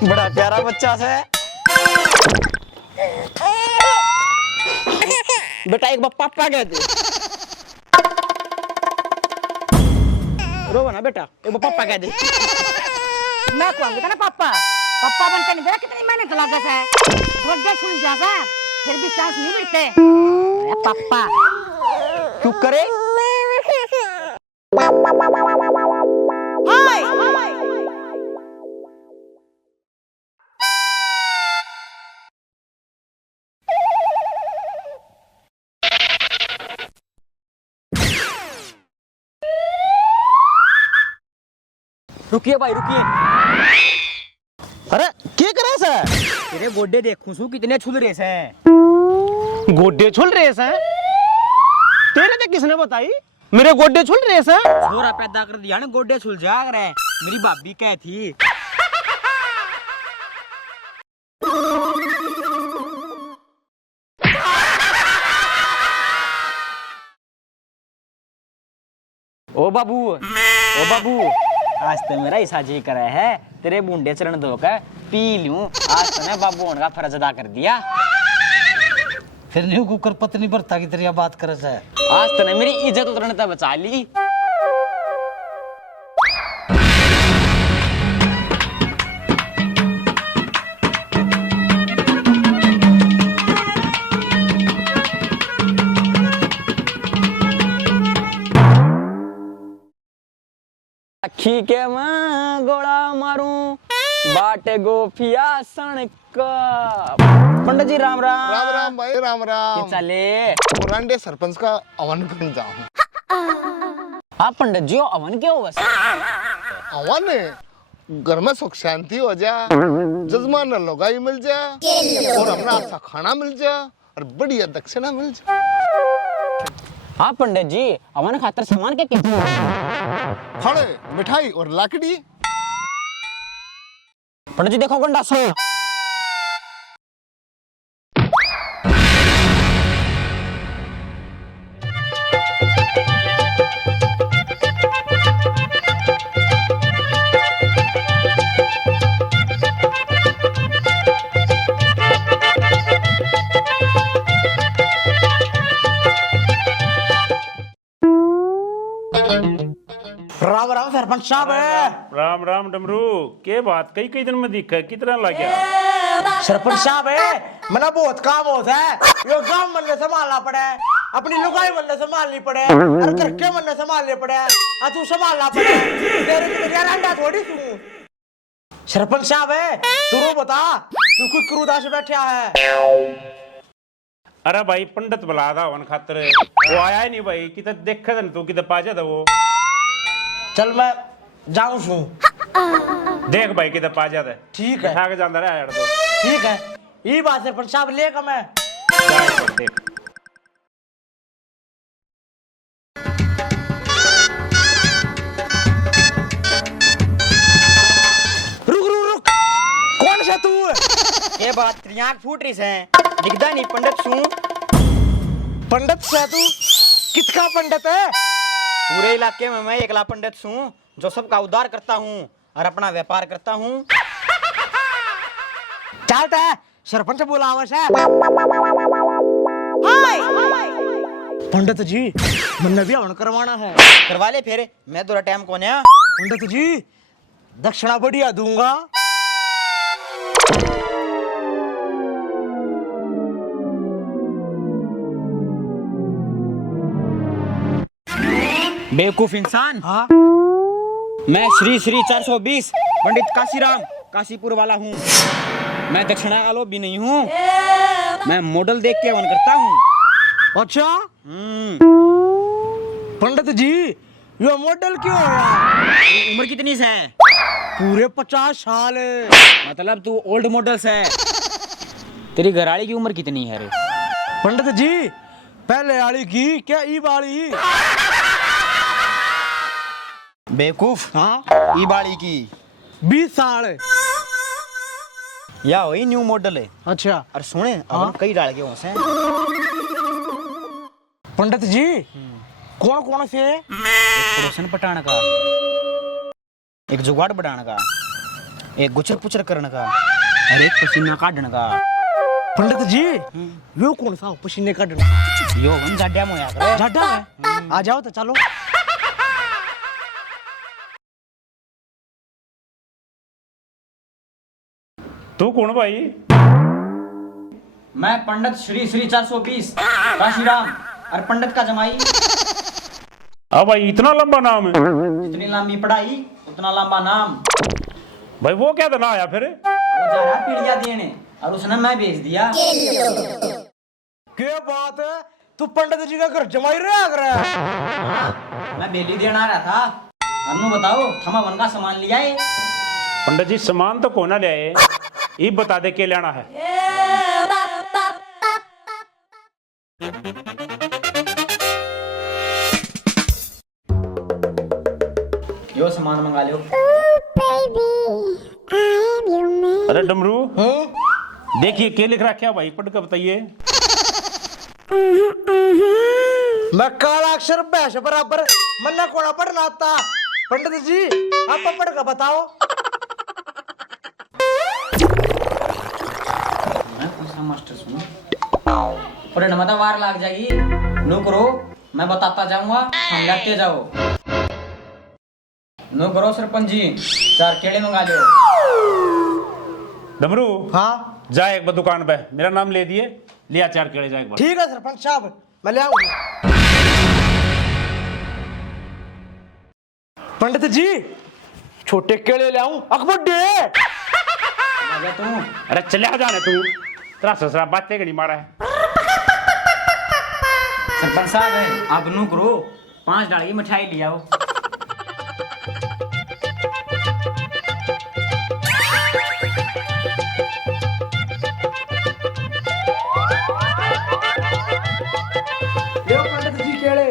बड़ा प्यारा बच्चा से। बेटा एक बार पापा कह दे। रो ना बेटा, एक बार पापा कह दे। मैं कहूंगी ना पापा, पापा बनते नहीं, देखा कितनी मेहनत लागत है। गोड्डे सुन जागा फिर भी चांस नहीं मिलते। अरे पापा चुप करे। रुकिए भाई रुकिए। अरे क्या करे से? तेरे गोड्डे देखूं सु कितने छुल रहे हैं। गोड्डे छुल रहे से? तेरे तो किसने बताई मेरे गोड्डे छुल रहे से? छोरा पैदा कर दिया ना, गोड्डे छुल जाग रहे। मेरी भाभी कह थी। ओ बाबू आज तो मेरा ऐसा जी करे है तेरे बूंदे चरण धोकर पी लूं। आज तो मैं बाबू होने का फर्ज अदा कर दिया। फिर न्यू कुकर पत्नी बरता की तरह बात करे से। आज तो मेरी इज्जत उतरने तक बचा ली। अखी के मैं गोला मारूं बाटे गोफिया सणक। पंडित जी राम राम। राम राम भाई, राम राम। चले पुराने सरपंच का अवन करने जाऊं। आप पंडित जी अवन क्यों बस? अवन घर में सुख शांति हो जा, जजमान लोगाई मिल जा और हमारा अच्छा खाना मिल जा और बढ़िया दक्षिणा मिल जा। हाँ पंडित जी अवन खातर सामान क्या क्या? फड़े, मिठाई और लाकड़ी। पंडित जी देखो गंडा सो। राम राम सरपंच साहब। राम राम डमरू, के बात कई कई दिन में दिखा कितना लग गया? सरपंच साहब मना बहुत काम होता है। यो गांव मन संभालना पड़े, अपनी लुगाई मन संभालनी पड़े और घर के मन संभालने पड़े। तू संभालना पड़े, तेरे की मेरी अंडा थोड़ी तू। सरपंच साहब तू बता, तू कोई क्रूदा से बैठा है? अरे भाई पंडित बुला था वन खातर, वो आया ही नहीं भाई। कितना देखा था तू, कितना पाजा था वो। चल मैं जाऊं सू। देख भाई कितना पाजा था। ठीक है, उठा के जाता रहा यार तो। ठीक है, ये बात सरपंच साहब लेगा मैं। देख रुक, कौन सा तू? ये बात तेरी आंख फूट रही है, दिखदा नहीं पंडित सू। पंडित से तू? किसका पंडित है? पूरे इलाके में मैं एकला पंडित हूँ जो सबका उद्धार करता हूँ और अपना व्यापार करता हूँ। चलता है सरपंच बुलावा से। पंडित जी मैंने भी हवन करवाना है। करवा ले फिर, मैं थोड़ा टाइम कौन है। पंडित जी दक्षिणा बढ़िया दूंगा। बेवकूफ इंसान। हाँ मैं श्री श्री 420 पंडित काशीराम काशीपुर वाला हूँ। मैं दक्षिणा का लोभी नहीं हूँ, मैं मॉडल देख के हवन करता हूँ। अच्छा पंडित जी ये मॉडल क्यों है? उम्र कितनी है? पूरे 50 साल है। मतलब तू ओल्ड मॉडल्स है। तेरी घरवाली की उम्र कितनी है रे? पंडित जी पहले वाली की क्या ई वाली? बेवकूफ, हाँ ई बाड़ी की 20 साल है। या वही न्यू मॉडल है। अच्छा और सुने हाँ? अब कई डाल के होसे। पंडित जी कौन कौन से? एक पड़ोसन पटाने का, एक जुगाड़ बढ़ाने का, एक गुचर पुचर करने का और एक पसीना काटने का। पंडित जी यो कौन सा पसीने का डंडा? यो हम जाड्या में आया करे। जाडा है? आ जाओ तो चलो। तू कौन भाई? मैं पंडित श्री श्री 420 काशीराम और पंडित का जमाई। हाँ भाई, इतना लंबा नाम है? जितनी लंबी पढ़ाई उतना लंबा नाम। भाई वो क्या देना आया फिर? वो जा रहा पीढ़िया देने और उसने मैं भेज दिया। क्या बात है, तू पंडित जी का घर जमाई रहा है? मैं बेली देना रहा था। अन्नू बताओ थमा वन का सामान लिया है? पंडित जी सामान तो कोना ले आए, ये बता दे क्या लेना है। यो सामान मंगा लो। अरे डमरू, देखिए क्या लिख रहा क्या भाई, पढ़ कर बताइए। मैं काला अक्षर भैंस बराबर मन्ना कोड़ा पढ़ना आता। पंडित जी आप पढ़ कर बताओ। मैं कौन सा मास्टर सुनो? पूरे नमता वार लाग जाएगी। नो करो, मैं बताता जाऊंगा, हम लेते जाओ। नो करो सरपंच जी, 4 केले मंगा लो। डमरू, हाँ जा एक बार दुकान पे, मेरा नाम ले दिए, लिया 4 केले जा एक बार। ठीक है सरपंच साहब, मैं ले आऊंगा। पंडित जी छोटे केले ले आऊं? अकबर डे आजा तू। अरे चले जाने तू, तेरा ससुरा बातें नहीं मारा है। सरपंच साहब है, आप नो करो, 5 डाल की मिठाई ले आओ। ले पंडित जी केले।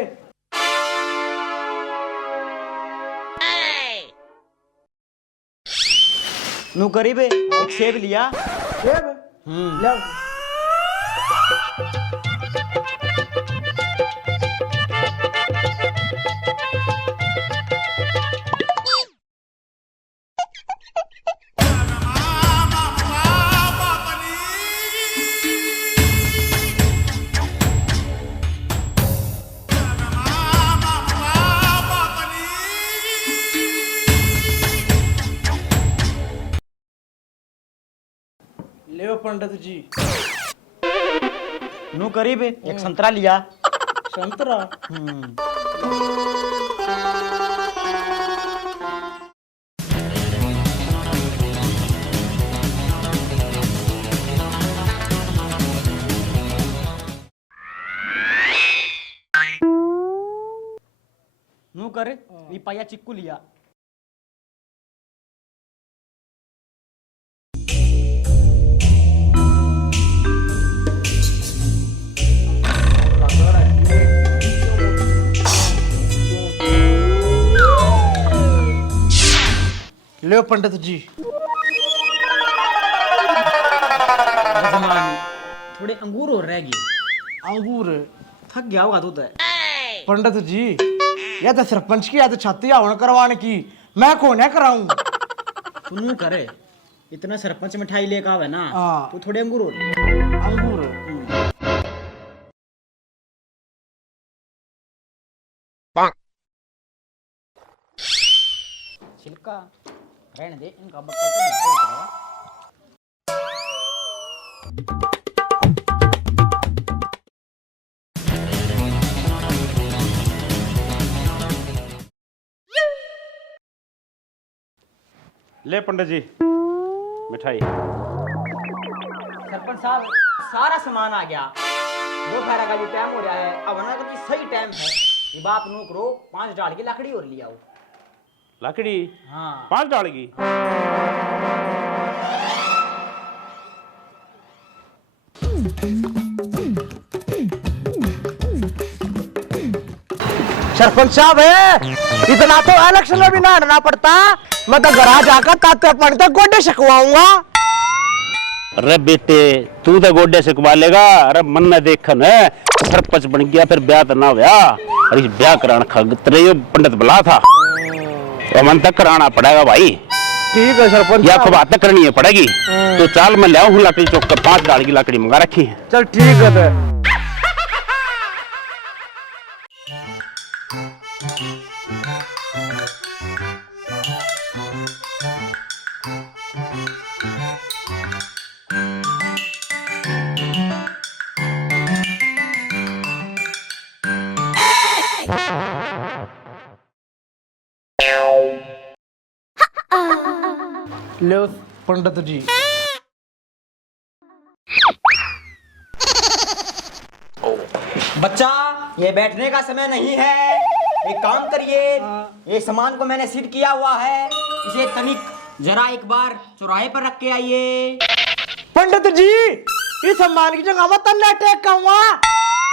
नो करीब एक सेब लिया। सेब? ले आओ। ले पंडित जी। नो करीब एक संतरा लिया। संतरा? नो कर ये पाया चिक्कू लिया। ले पंडित जी। थोड़े अंगूर और रह गए। अंगूर? थक गया होगा तू तो। पंडित जी या तो सरपंच की या तो छाती आवण करवाने की, मैं कौन है कराऊं? तू नो करे, इतना सरपंच मिठाई लेकर आवे ना, हाँ। तो थोड़े अंगूर और। अंगूर? छिलका रहने दे, इनका बक्का तो नहीं उतरा। ले पंडित जी मिठाई। सरपंच साहब सारा सामान आ गया। दोपहर का जो टाइम हो रहा है, अब ना तो सही टाइम है। ये बात नो करो, 5 डाल की लकड़ी और लिया आओ। लकड़ी? हाँ 5 डाल की। सरपंच साहब है, इतना तो इलेक्शन में भी ना हटना पड़ता। मैं तो घर जाकर ताते पढ़ते गोडे सकवाऊंगा। अरे बेटे तू तो गोडे सिकवा लेगा। अरे मन में देखन है, सरपंच बन गया फिर ब्याह तो ना हुआ। अरे ब्याह कराना खगतरे पंडित बुला था, तो मन तक कराना पड़ेगा भाई। ठीक है सरपंच या अब बात करनी है पड़ेगी। तो चाल मैं ले हूँ लकड़ी चौक का 5 डाल की लकड़ी मंगा रखी है। चल ठीक है फिर। लो पंडित जी। बच्चा, ये बैठने का समय नहीं है। एक काम करिए, ये सामान को मैंने सीट किया हुआ है, इसे तनिक जरा एक बार चौराहे पर रख के आइए। पंडित जी, इस सम्मान की जगह में तन्ने अटैक का हुआ,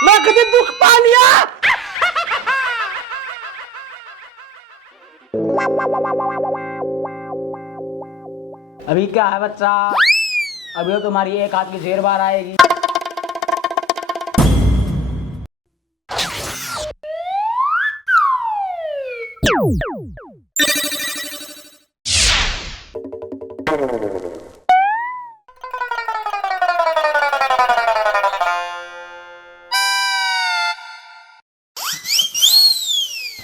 मैं कभी दुख पा लिया। अभी क्या है बच्चा, अभी तो तुम्हारी एक हाथ की जेर बार आएगी।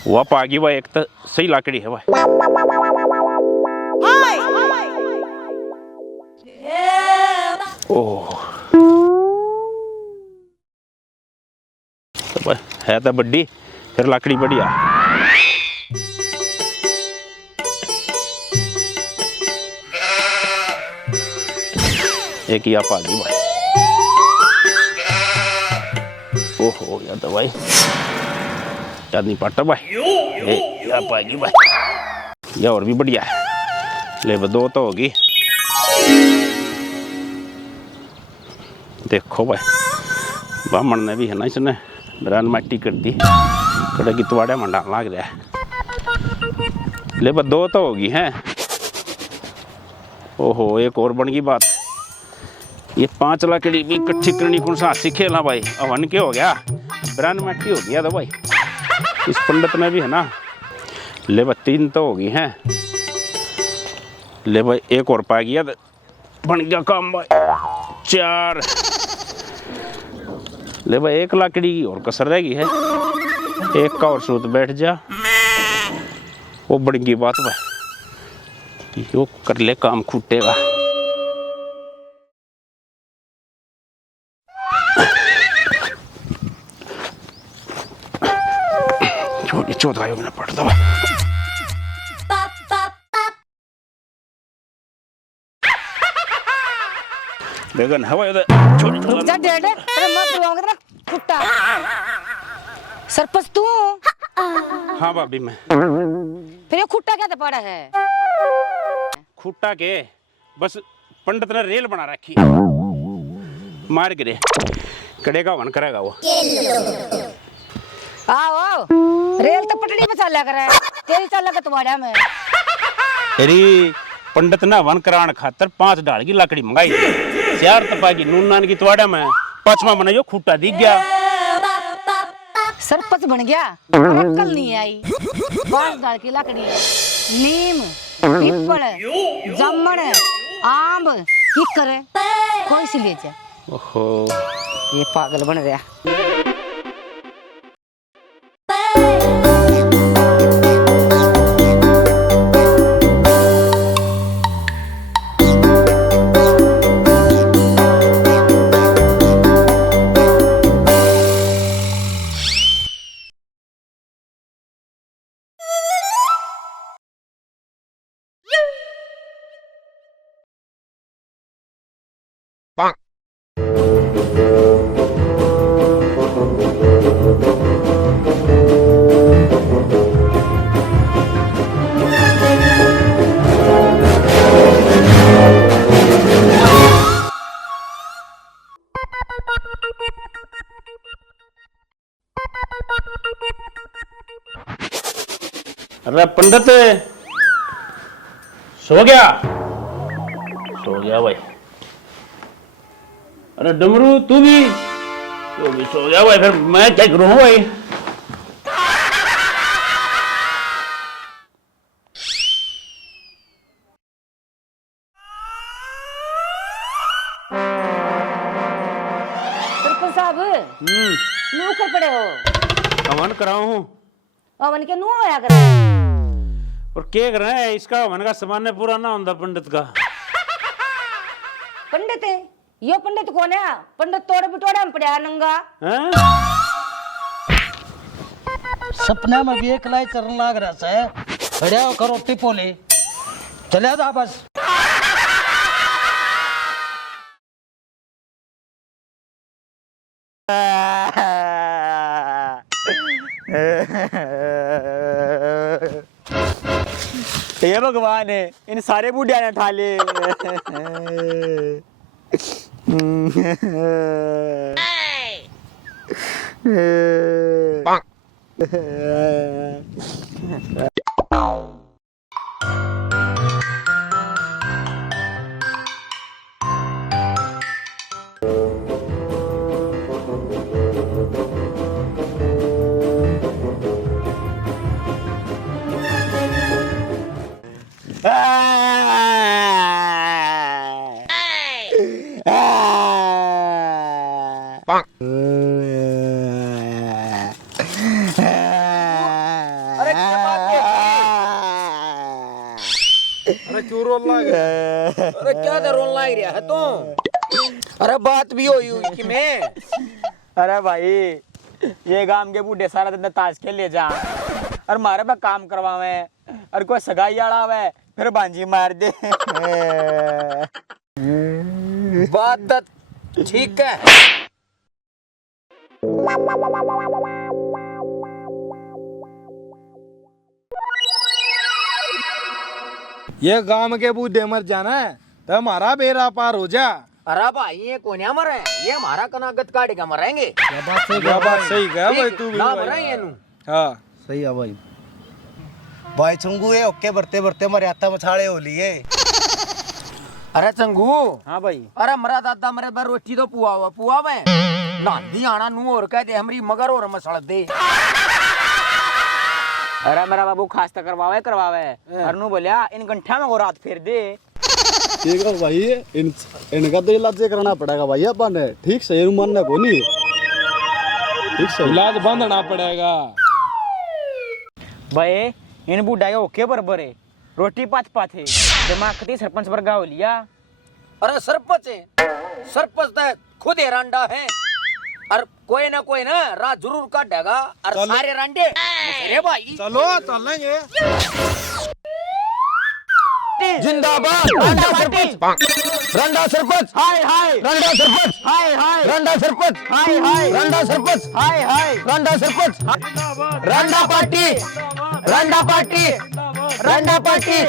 वह पागी वह एक तो सही लाकड़ी है वह। ओह तो है तो बड्डी, फिर लाकड़ी बढ़िया। एक ही आप आ गई भाई। ओहो यार दवाई याद नहीं पाटा भाई। ये आप आ गई भाई, ये और भी बढ़िया है। ले 2 तो होगी। देखो भाई, बामण ने भी है ना इसने ब्रांड माटी कर दी, कड़े की तुवाड़े मंडा लाग रहा है। ले 2 तो होगी हैं। ओहो एक और बन गई बात, ये 5 लकड़ी भी इकट्ठी करनी कौन सा सीखेला भाई। अवन के हो गया, ब्रांड माटी हो गया तो भाई। इस पंडित में भी है ना। ले 3 तो होगी हैं। ले भाई एक और पा गया तो बन गया काम भाई 4। ले भाई 1 लकड़ी की और कसर रहेगी है, एक का और सूत बैठ जा, वो बड़ी बात भाई। यो कर ले काम खूटेगा। छोटी चौथाई में पड़ता भाई। बेगन हवा रुक जा डेढ़, अरे मैं पिलवाऊंगा तेरा खुट्टा। सरपंच तू? हाँ भाभी मैं। फिर ये खुट्टा क्या पड़ा है? खुट्टा के बस पंडित ने रेल बना रखी, मार गिरे कड़े का वन करेगा वो। आओ रेल तो पटड़ी पे चल कर है, तेरी चल लगा तुम्हारा में। तेरी पंडित ने वन कराने खातर 5 डाल की लकड़ी मंगाई थी, 4 तपा की नून नान की तुवाड़ा में, 5वां बनाइयो खुट्टा दिख गया। सरपंच बन गया, अक्ल नहीं आई। 5 डाल की लकड़ी, नीम, पीपल, जामुन, आम, किकर, कोई सी ले जा। ओहो ये पागल बन गया। अरे पंडित सो गया? सो गया भाई। अरे डमरू तू भी सो गया भाई, फिर मैं क्या करूँ भाई। नू कर पड़े हो हवन कराऊं हूँ अवन के नू होया करे और क्या कर रहे हैं इसका हवन का सामान्य पूरा ना होता पंडित का। पंडित है यो पंडित कौन है पंडित तोड़े बिटोड़े में पड़ा नंगा हैं? सपने में भी एक लाई चरण लाग रहा है हड़िया करो टिपोले चले जा बस। हे भगवान इन सारे बूढ़िया ने उठा ले। अरे क्यों रोन लग अरे क्या दे रोन लग रहा है तू? अरे बात भी हुई हुई कि मैं अरे भाई ये गांव के बूढ़े सारा दिन ताश खेल ले जा और मारे पे काम करवावे और कोई सगाई आड़ावे फिर बांजी मार दे। बात तो ठीक है। ये गांव के बूढ़े मर जाना है तो हमारा बेड़ा पार हो जा। अरे भाई ये कोन्या मरे ये हमारा कनागत काटेगा मरेंगे क्या बात सही कहा भाई तू भी ना भाई। मरे ये नु हाँ सही है भाई। भाई चंगू ये ओके बरते बरते मर्यादा मछाड़े हो लिए। अरे चंगू हाँ भाई अरे मरा दादा मरे बार रोटी तो पुआ हुआ पुआ में नांदी आना नू और कहते हमरी मगर और मसड़ दे। अरे मेरा बाबू खास्ता करवावे और नू बोलिया इन गंठा में वो रात फेर दे। ठीक है भाई इनका तो इलाज करना पड़ेगा भाई अपन ने ठीक से मानना को नहीं ठीक से इलाज बांधना पड़ेगा भाई इन बूढ़ा के ओके बरबर है रोटी पाथ पाथे दिमाग कती सरपंच पर गाँव लिया। अरे सरपंच है सरपंच तो खुद ही रांडा है और कोई ना रात जरूर काटेगा और सारे रांडे अरे भाई चलो चलेंगे। जिंदाबाद रंडा सरपंच रंडा सरपंच हाय हाय रंडा सरपंच हाय हाय रंडा सरपंच हाय हाय रंडा सरपंच हाय हाय रंडा सरपंच रंडा पार्टी रंडा पार्टी रंडा पार्टी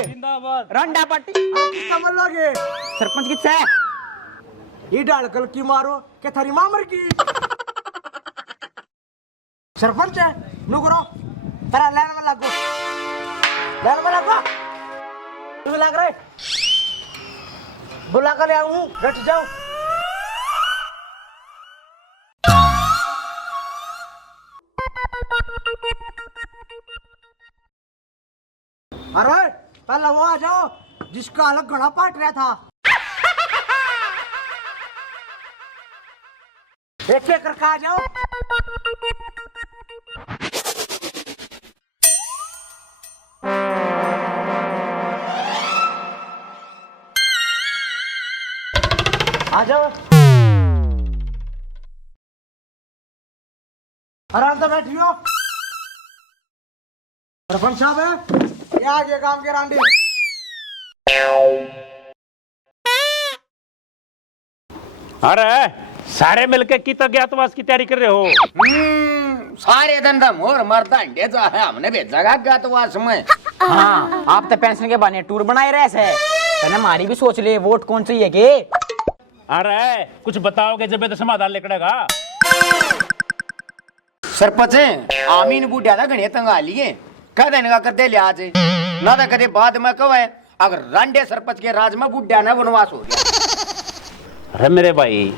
रंडा पार्टी कमल लगे सरपंच कितना है ये डालकल की मारो के थारी मामर की सरपंच है नुकरो तेरा लाइन में लगो तुम्हें लग रहा है बुला कर ले आऊं बैठ जाओ। अरे पहले वो आ जाओ जिसका अलग घड़ा पाट रहा था। एक एक करके आ जाओ। आ जाओ आराम से बैठियो। सरपंच साहब है ये आगे काम के रांडे। अरे सारे मिलके की अज्ञातवास की तैयारी कर रहे हो? सारे धंधा मोर मरदा अंडे जा है हमने भेजा ज्ञातवास में। हाँ आप तो पेंशन के बहाने टूर बनाए रहे से तने हमारी भी सोच ले वोट कौन चाहिए के। अरे कुछ बताओगे जब तो समाधान लेकड़ेगा। सरपंच आमीन बूढ़ा था घने तंगा लिए कह देने का कर दे लिया आज ना तो कदे बाद में कहे अगर रांडे सरपंच के राज में बूढ़ा ना वनवास हो गया। अरे मेरे भाई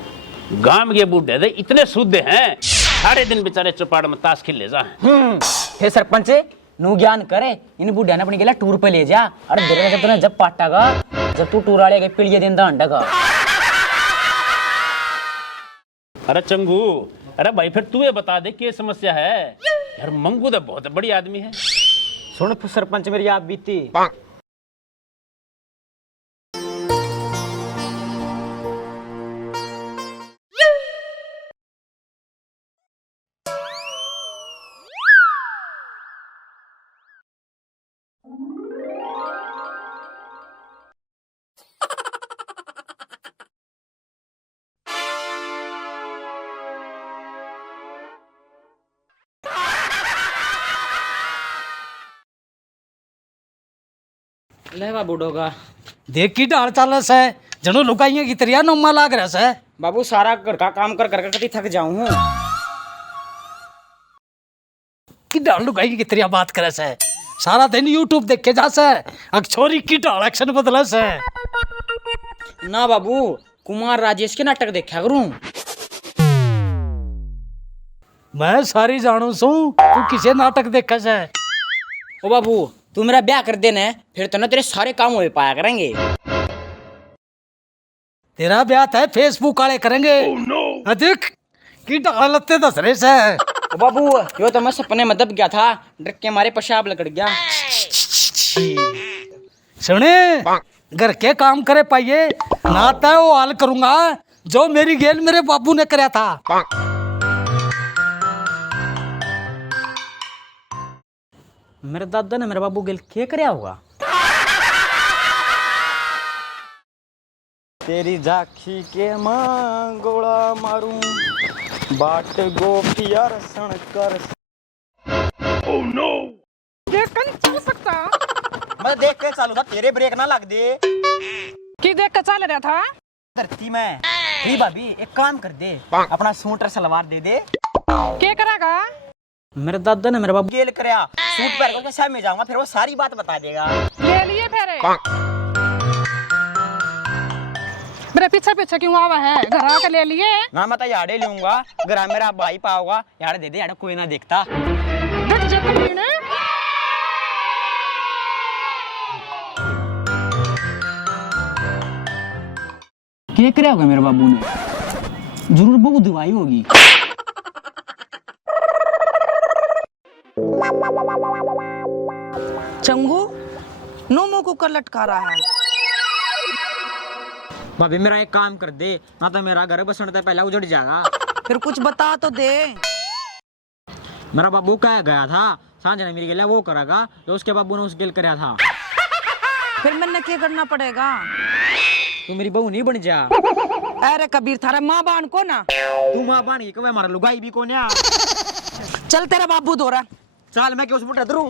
गांव के बूढ़े थे इतने शुद्ध हैं सारे दिन बेचारे चौपाड़ में ताश खेल ले जा। हे सरपंच नू ज्ञान करे इन बुढ़िया ने अपने के लिए टूर पे ले जा। अरे तेरे जब तूने जब पाटागा जब तू टूर वाले के पीढ़ी दिन अंडा का। अरे चंगू अरे भाई फिर तू ये बता दे क्या समस्या है यार। मंगू तो बहुत बड़ी आदमी है। सुन सरपंच मेरी आप बीती। ले बाबू डोगा। देख की ढाल चाल से जनो लुकाइया की तरिया नोमा लाग रहा से। बाबू सारा घर का काम कर कर कभी थक जाऊं। की ढाल लुकाई की तरिया बात करे से। सारा दिन यूट्यूब देखे जा से। अक छोरी की ढाल एक्शन बदला से। ना बाबू कुमार राजेश के नाटक देखा करूं। मैं सारी जानू सू तू किसे नाटक देखा से। ओ बाबू तू मेरा ब्याह कर देना फिर तो ना तेरे सारे काम हो पाया करेंगे। तेरा ब्याह है फेसबुक वाले करेंगे। देख की ढाल लत्ते दस रहे से। ओ बाबू यो तो मैं सपने में दब गया था, डर के मारे पेशाब लगड़ गया। सुने घर के काम करे पाइए ना तो वो हाल करूंगा जो मेरी गेल मेरे बाबू ने कराया था। मेरे दादा ने मेरे बाबू गेल क्या करया होगा। तेरी झांकी के मां गोला मारूं बाट गोपिया रसण कर। ओह नो देख कर नहीं चल सकता। मैं देख के चालू था, तेरे ब्रेक ना लग दे। की देख कर चल रहा था धरती में। ही भाभी एक काम कर दे, अपना सूट और सलवार दे दे। क्या करेगा। मेरे दादा ने मेरे बाबू गेल करया, सूट पहन के उसके सामने जाऊंगा फिर वो सारी बात बता देगा। ले लिए फिर मेरे पीछे पीछे क्यों आवा है। घर आके ले लिए ना मैं तो याड़े लूंगा। घर मेरा भाई पाऊंगा यार दे दे, यार कोई ना देखता। क्या करया होगा मेरे बाबू ने, जरूर बहुत दवाई होगी। चंगू नो मुंह को कर लटका रहा है। भाभी मेरा एक काम कर दे, ना तो मेरा घर बसने से पहले उजड़ जाएगा। फिर कुछ बता तो दे। मेरा बाबू कह गया था सांझ ने मेरी गेला वो करेगा जो उसके बाबू ने उस गेल कराया था। फिर मैंने क्या करना पड़ेगा। तू मेरी बहू नहीं बन जा। अरे कबीर थारा माँ बान को ना। तू माँ बन गई कब हमारा लुगाई भी को ना। चल तेरा बाबू दो रहा। चल मैं क्यों उस बुढ़ा धरूं।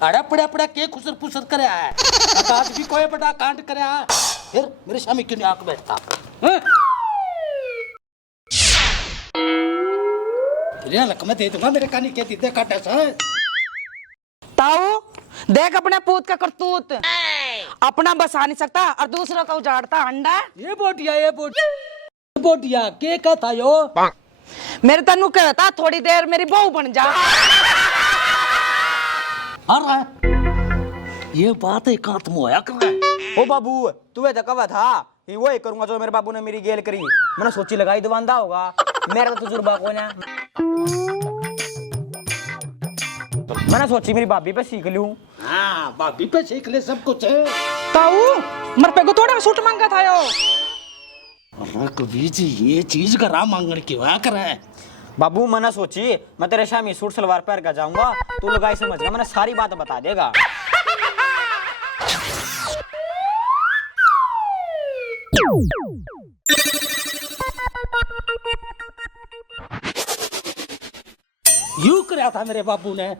अरे पड़ा पड़ा के खुसर फुसर करे है। आज भी कोई बड़ा कांड करे है। फिर मेरे सामने क्यों नहीं आके बैठता। तेरे लक में दे दूंगा मेरे कानी के दीदे काटा सा। ताऊ देख अपने पूत का करतूत। अपना बसा नहीं सकता और दूसरों का उजाड़ता अंडा। ये बोटिया के कहता यो। मेरे तनु कहता थोड़ी देर मेरी बहू बन जा। ये बात एक आत्म होया कर। ओ बाबू तू ये कहा था कि वो ही करूंगा जो मेरे बाबू ने मेरी गेल करी। मैंने सोची लगाई दवांदा होगा, मेरा तो तजुर्बा को ना। मैंने सोची मेरी भाभी पे सीख लूं। हाँ भाभी पे सीख ले सब कुछ है। ताऊ मर पे गोतोड़ा का सूट मांगा था यो। अरे कभी जी ये चीज करा मांगने की क्या करे। बाबू मैंने सोची मैं तेरे शामी सूट सलवार पहन कर जाऊंगा, तू लगाई समझ गया, मैंने सारी बात बता देगा। यूं कराया था मेरे बाबू ने।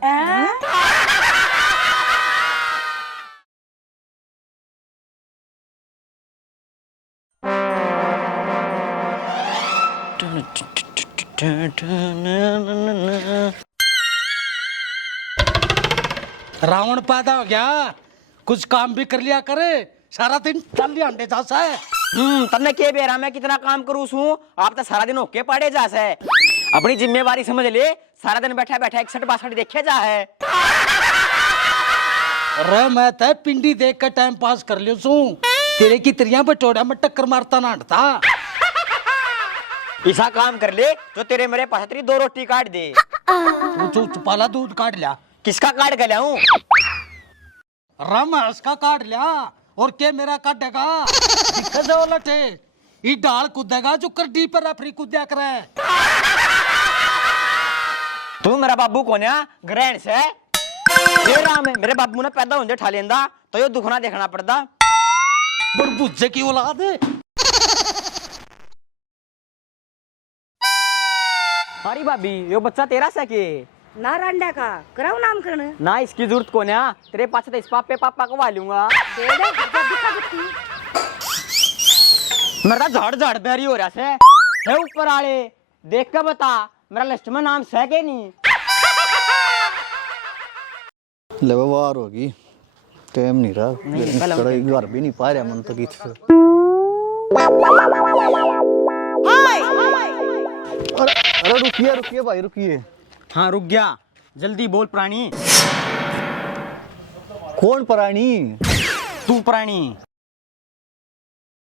रावण पैदा हो गया, कुछ काम भी कर लिया करे, सारा दिन टाली अंडे जासा है। तन्ने के बेरा मैं कितना काम करूं सू आप तो सारा दिन होके पड़े जा से अपनी जिम्मेवारी समझ ले सारा दिन बैठा बैठा 61-62 देखे जा है। अरे मैं तय पिंडी देख कर टाइम पास कर लियो सू तेरे की त्रियां बटोड़ा में टक्कर मारता ना हटता। ऐसा काम कर ले जो तेरे मेरे पास तेरी 2 रोटी काट दे। तू चुपाला दूध काट लिया। किसका काट के लाऊं? रमेश का काट लिया और के मेरा काटेगा? दिक्कत है लटे ई डाल कूदेगा जो कर डी पर रेफरी कूद्या करे। तू मेरा बाबू कौन है? ग्रैंड से ये राम है मेरे बाबू ने पैदा होंदे ठा लेंदा तो यो दुखना देखना पड़दा। बुझे की औलाद है। अरे भाभी यो बच्चा तेरा से के ना रंडा का कराओ नामकरण। ना इसकी जरूरत कौन है? तेरे पास तो इस पापा को वालूंगा। दे दे दिखा दिखती। मेरा झाड़ झाड़ बेरी हो रहा से है ऊपर आले देख के बता मेरा लिस्ट में नाम है के नहीं? लेवार होगी टाइम नहीं रहा घर भी नहीं पा रहा मन तो किस अरे रुकिए रुकिए भाई रुकिए। हाँ रुक गया जल्दी बोल प्राणी। कौन प्राणी? तू प्राणी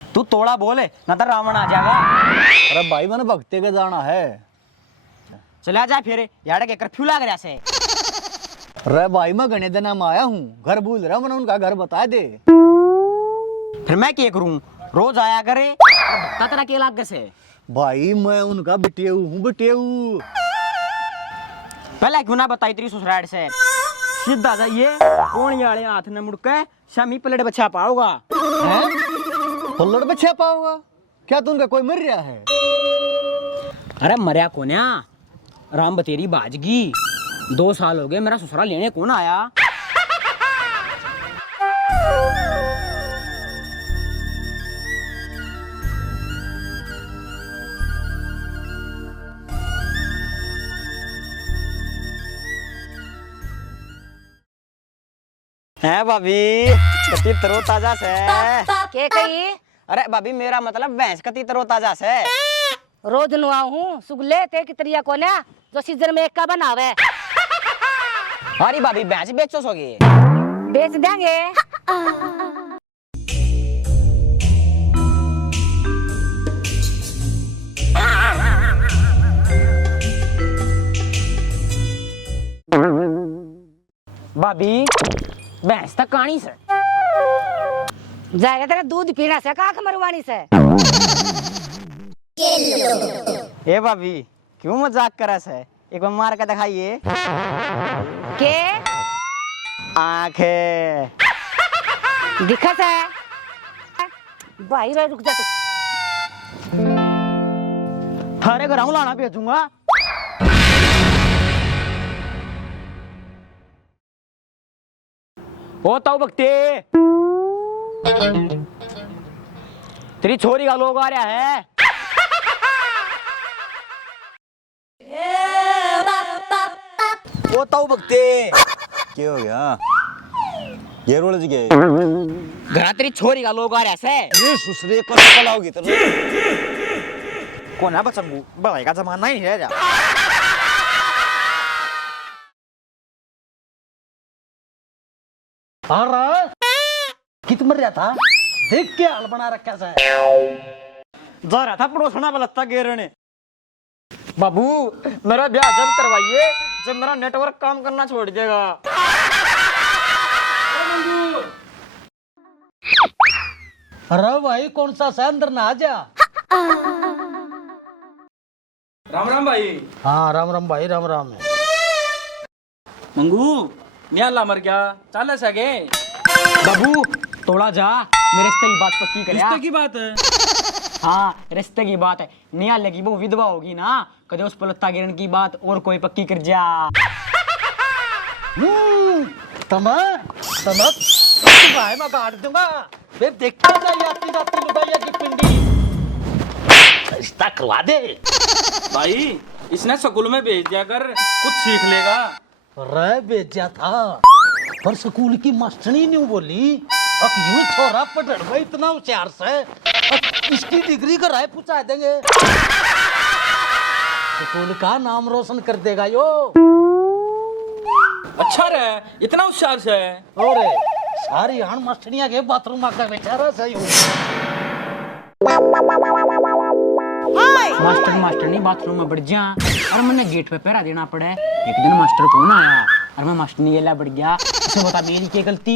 तू तोड़ा बोले ना तो रावण आ जाएगा। अरे भाई मैंने भक्ते के जाना है। चला जा फिर यार के कर्फ्यू लग रहा से। अरे भाई मैं गणे दिन में आया हूँ घर भूल रहा मैंने उनका घर बता दे। फिर मैं क्या करूँ रोज आया करे भक्ता तेरा के लाग से। भाई मैं उनका बिटेऊ हूँ बिटेऊ। पहले क्यों ना बताई तेरी ससुराल से सीधा जाइए कोण वाले हाथ ने मुड़के शामी पलट बच्चा पाओगा। पल्लड़ बच्चा पाओगा? क्या तुमका कोई मर रहा है? अरे मरिया कोन्या राम बतेरी बाजगी 2 साल हो गए मेरा ससुराल लेने कौन आया? है भाभी कति तरोताजा से। के कही? अरे भाभी मेरा मतलब भैंस कति तरोताजा से। रोज नुआ हूँ सुगले ते की तरिया को ना जो सीजन में एक का बनावे। अरे भाभी भैंस बेचो सोगे? बेच देंगे। भाभी भैंस तक कहानी से जाएगा तेरा दूध पीना से काख मरवानी से। ए भाभी क्यों मजाक करा से? एक बार मार के दिखाइए। के आंखें दिखा से भाई भाई रुक जा तू। थारे घर आऊं लाना भेजूंगा। ओ ताऊ भक्ति तेरी छोरी का लोग आ रहा है। ओ ताऊ भक्ते क्या हो गया? ये रोल गए घर तेरी छोरी का लोग आ रहा है। ये सुसरे को निकल आओगी तो कौन है बच्चा बड़ाई का जमाना ही है जा। अरे कित मर रहा था देख के हाल बना रखा सा। जा रहा था पड़ोसना बलत्ता गेरने। बाबू मेरा ब्याह जब करवाइए जब मेरा नेटवर्क काम करना छोड़ देगा। अरे भाई कौन सा से अंदर ना आ जा। राम राम भाई। हाँ राम राम भाई राम राम। मंगू नियाला मर गया चाले सके। बाबू थोड़ा जा मेरे रिश्ते की बात पक्की कर। रिश्ते की बात है? हाँ रिश्ते की बात है। निया लगी वो विधवा होगी ना कदे उस पलत्ता गिरन की बात और कोई पक्की कर जा। तमा भाई मैं काट दूंगा। फिर देखता जाइए आपकी जाती लुगाइया की पिंडी रिश्ता करवा दे। भाई इसने स्कूल में भेज दिया कर कुछ सीख लेगा। रे भेजा था पर स्कूल की मास्टरनी नहीं बोली अब यूं छोरा पढ़ भाई इतना होशियार से इसकी डिग्री का राय पूछा देंगे स्कूल का नाम रोशन कर देगा यो। अच्छा रे इतना होशियार से और सारी हान मास्टरिया के बाथरूम आकर बेचारा सही हो। मास्टर मास्टर नहीं बाथरूम में बढ़ जा और मैंने गेट पे पहरा देना पड़े। एक दिन मास्टर कौन आया और मैं मास्टर नहीं गेला बढ़ गया। उसे बता मेरी क्या गलती।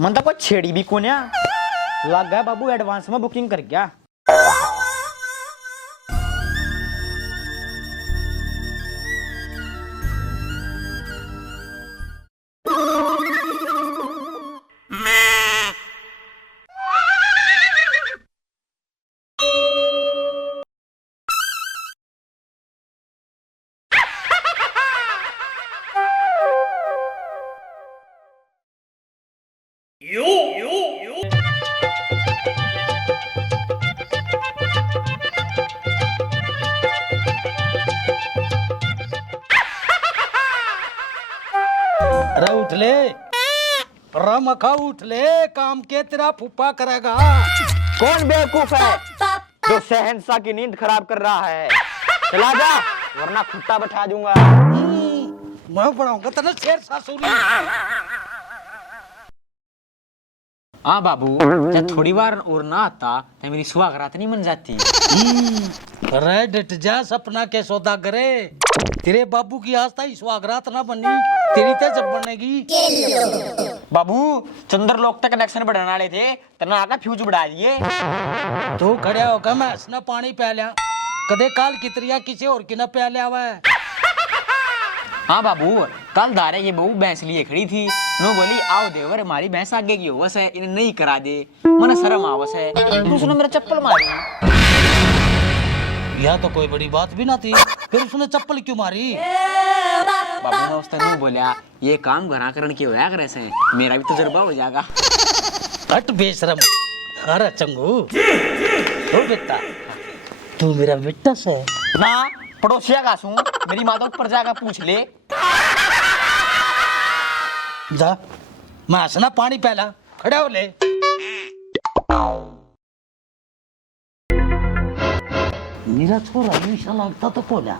मन तो कोई छेड़ी भी कोन्या लग गया बाबू एडवांस में बुकिंग कर गया। अरे उठ ले रमखा उठ ले काम के तेरा फूफा करेगा। कौन बेवकूफ है जो शहंशाह की नींद खराब कर रहा है? चला जा वरना खुट्टा बैठा दूंगा। मैं पढ़ाऊंगा तेरे शेर सासुरी। हाँ बाबू जब थोड़ी बार और ना आता तो मेरी सुहागरात नहीं बन जाती। अरे डट जा सपना के सौदा करे। तेरे बाबू की आस्था ही सुहागरात ना बनी तेरी तो जब बनेगी। बाबू चंद्रलोक तक कनेक्शन बढ़ाने वाले थे तना आका फ्यूज बढ़ा दिए। तू खड़े होकर मैं हंसना पानी पै लिया कदे काल की तरिया किसी और की न पै लिया हुआ है। हाँ बाबू कल धारे ये बहू भैंस लिए खड़ी थी नो बोली आओ देवर हमारी भैंस आगे की होवस है इन्हें नहीं करा दे मन शर्म आवस है तो उसने मेरा चप्पल मारी। यह तो कोई बड़ी बात भी ना थी फिर उसने चप्पल क्यों मारी? बाबू ने उस तरह बोला ये काम घरा करण के होया करे से मेरा भी तजुर्बा हो जाएगा। हट बेशरम। अरे चंगू ओ बेटा तू मेरा बेटा से ना पड़ोसिया का सू मेरी माता ऊपर जाकर पूछ ले। जा मैं हंसना पानी पहला खड़ा हो ले। मेरा छोरा हमेशा लगता तो बोला